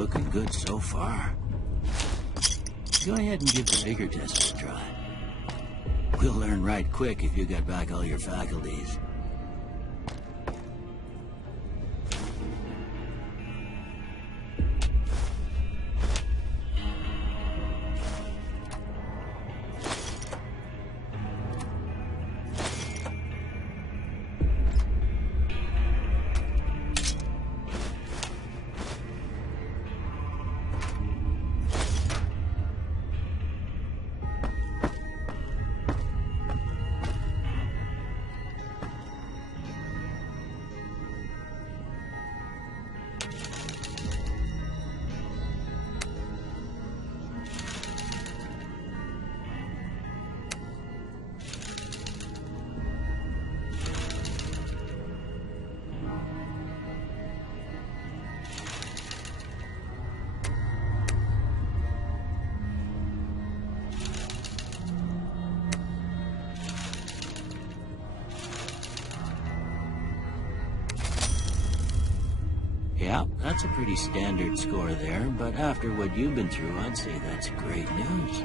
looking good so far. Go ahead and give the bigger test a try. We'll learn right quick if you got back all your faculties. Yeah, that's a pretty standard score there, but after what you've been through, I'd say that's great news.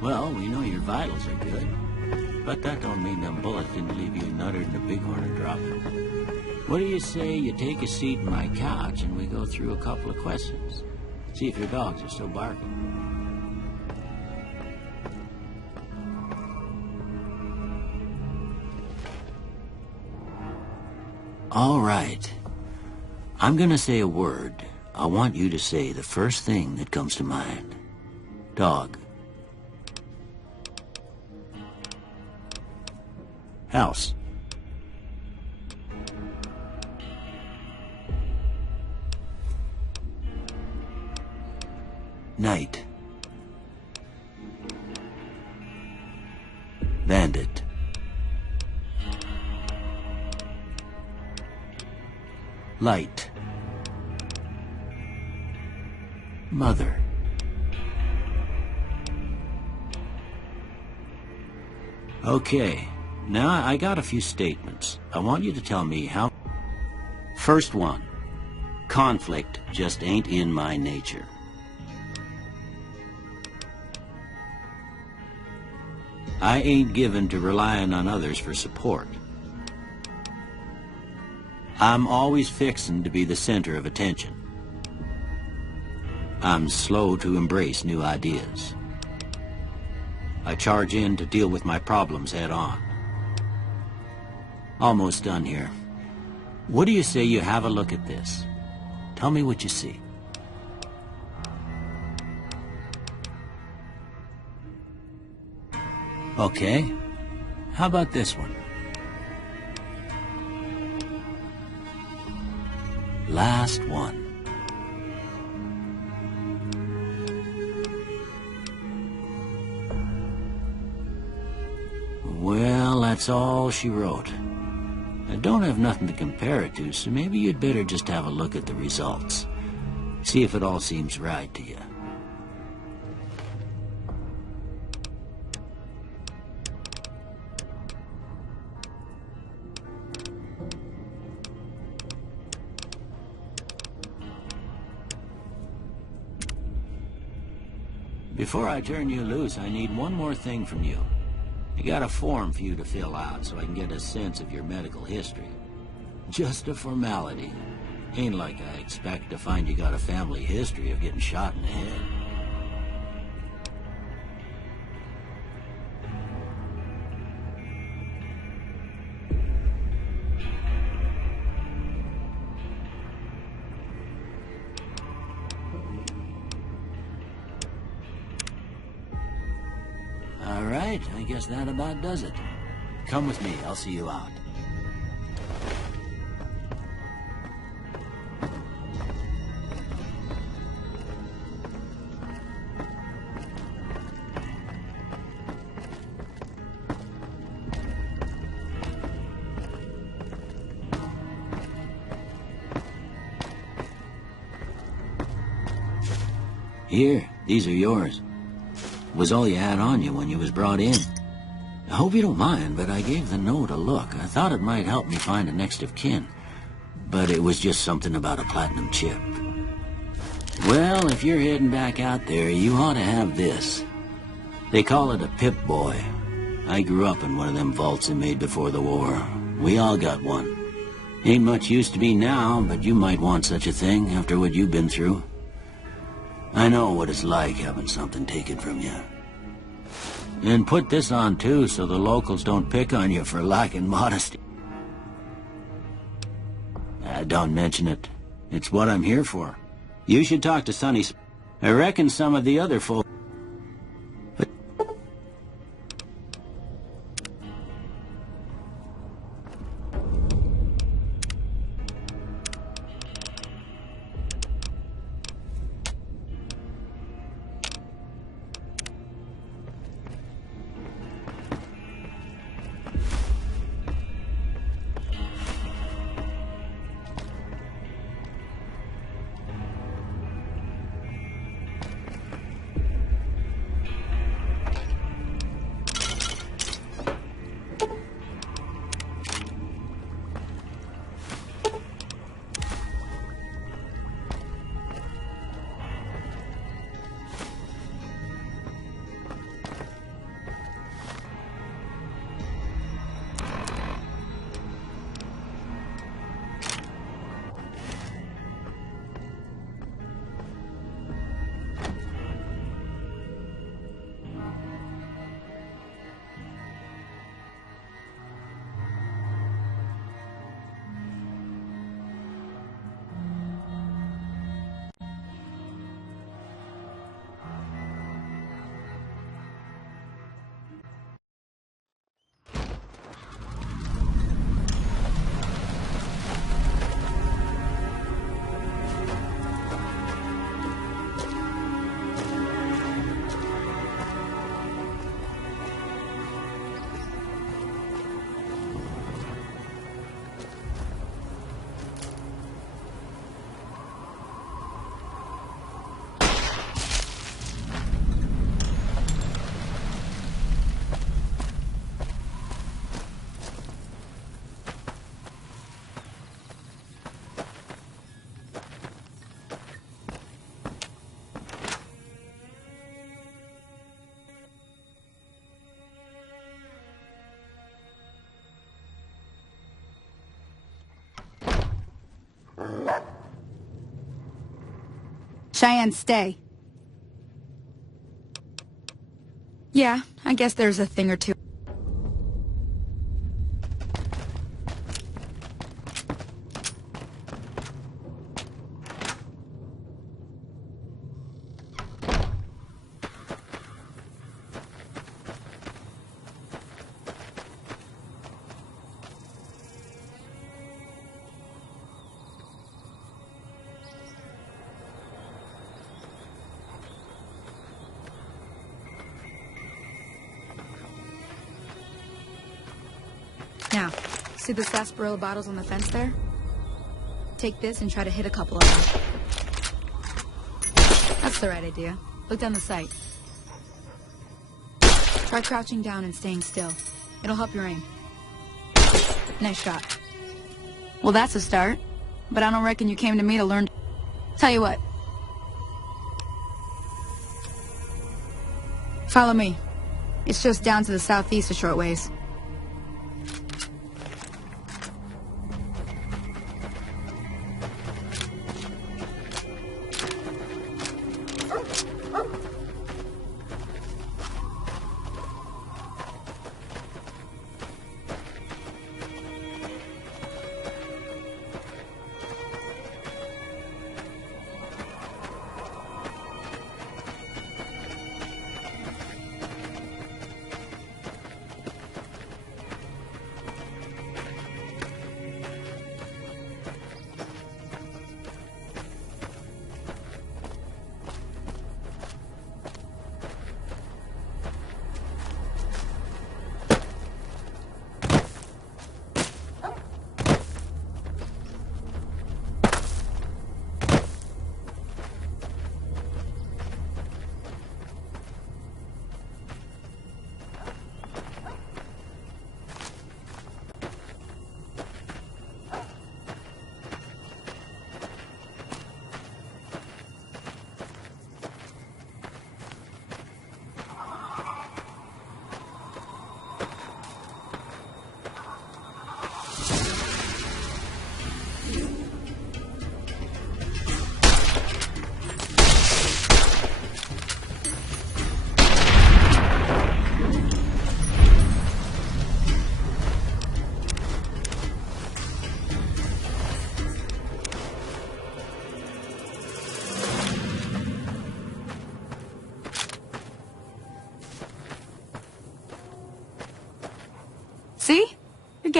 Well, we know your vitals are good, but that don't mean them bullets didn't leave you nuttered in a bighorn or dropping. What do you say you take a seat on my couch and we go through a couple of questions? See if your dogs are still barking. All right. I'm gonna say a word. I want you to say the first thing that comes to mind. Dog. House. Night. Bandit. Light. Mother. Okay, now I got a few statements. I want you to tell me how... First one, conflict just ain't in my nature. I ain't given to relying on others for support. I'm always fixin' to be the center of attention. I'm slow to embrace new ideas. I charge in to deal with my problems head on. Almost done here. What do you say you have a look at this? Tell me what you see. Okay. How about this one? Last one. Well, that's all she wrote. I don't have nothing to compare it to, so maybe you'd better just have a look at the results. See if it all seems right to you. Before I turn you loose, I need one more thing from you. I got a form for you to fill out so I can get a sense of your medical history. Just a formality. Ain't like I expect to find you got a family history of getting shot in the head. All right, I guess that about does it. Come with me, I'll see you out. Here, these are yours. Was all you had on you when you was brought in. I hope you don't mind, but I gave the note a look. I thought it might help me find a next of kin, but it was just something about a platinum chip. Well, if you're heading back out there, you ought to have this. They call it a Pip-Boy. I grew up in one of them vaults they made before the war. We all got one. Ain't much use to me now, but you might want such a thing after what you've been through. I know what it's like having something taken from you. And put this on too, so the locals don't pick on you for lacking modesty. Don't mention it. It's what I'm here for. You should talk to Sonny. I reckon some of the other folk... Cheyenne, stay. Yeah, I guess there's a thing or two. Now, see the sarsaparilla bottles on the fence there? Take this and try to hit a couple of them. That's the right idea. Look down the sight. Try crouching down and staying still. It'll help your aim. Nice shot. Well, that's a start. But I don't reckon you came to me to learn... Tell you what. Follow me. It's just down to the southeast a short ways.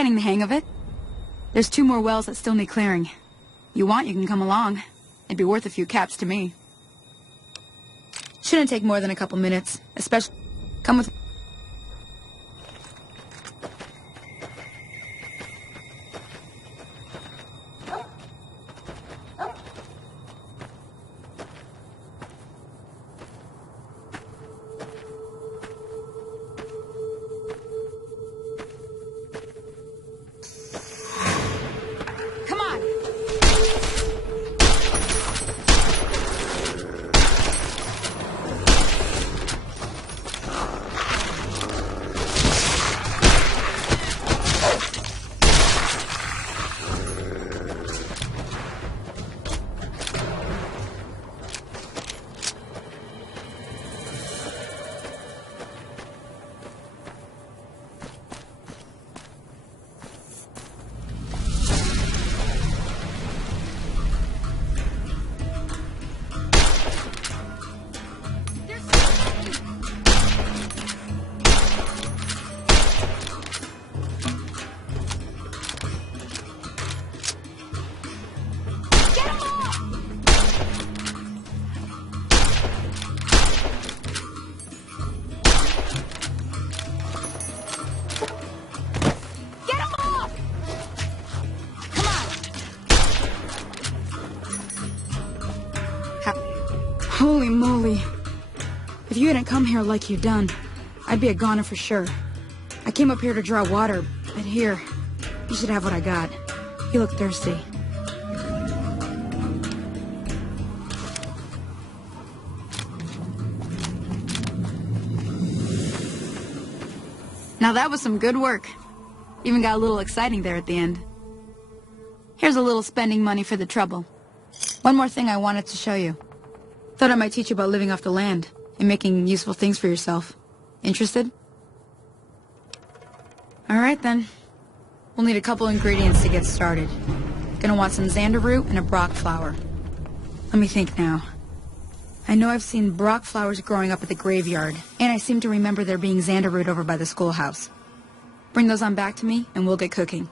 getting the hang of it. There's 2 more wells that still need clearing. You want, you can come along. It'd be worth a few caps to me. Shouldn't take more than a couple minutes, especially... Come with... Holy moly. If you hadn't come here like you done, I'd be a goner for sure. I came up here to draw water, but here, you should have what I got. You look thirsty. Now that was some good work. Even got a little exciting there at the end. Here's a little spending money for the trouble. One more thing I wanted to show you. Thought I might teach you about living off the land and making useful things for yourself. Interested? Alright then. We'll need a couple ingredients to get started. Gonna want some xander root and a brock flower. Let me think now. I know I've seen brock flowers growing up at the graveyard, and I seem to remember there being xander root over by the schoolhouse. Bring those on back to me, and we'll get cooking.